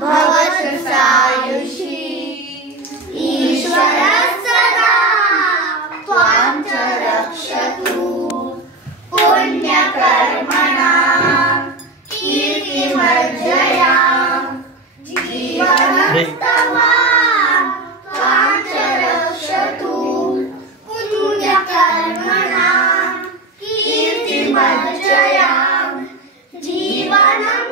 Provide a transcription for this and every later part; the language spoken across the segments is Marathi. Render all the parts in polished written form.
भवत्सायुषी ईश्वरः सदा त्वां च रक्षतु पुण्यकर्मणां कीर्तिमज्जयां जीवनस्तमां त्वां च रक्षतु पुण्यकर्मणां कीर्तिमज्जयां जीवनं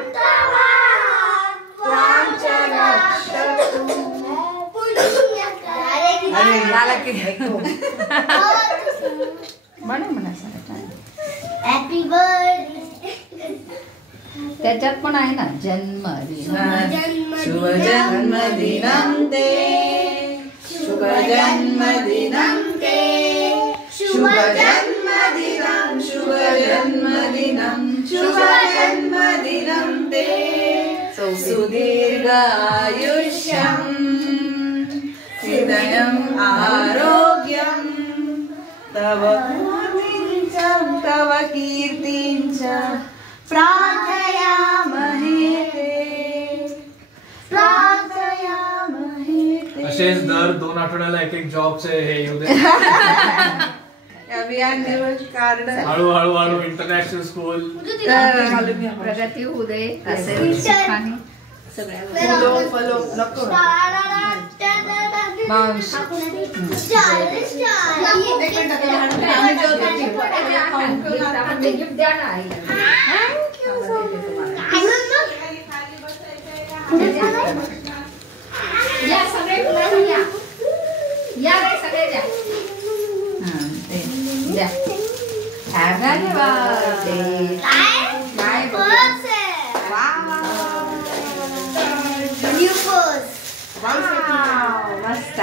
हॅपी बर्थडे त्याच्यात पण आहे ना जन्मदिन शुभ जन्मदिनं ते शुभ जन्मदिनं ते शुभ जन्मदिनं शुभ जन्मदिनं शुभ जन्मदिनं ते सुदीर्घायुष्यं हृदयं आरोग्यं तव कीर्तिं च प्रार्थयामहे असेच दर 2 आठवड्याला एक जॉबचे हे येऊ दे. अभियान दिवस कार्ड हळूहळू इंटरनॅशनल स्कूल प्रगती होऊ दे असेल सुखाने मस्त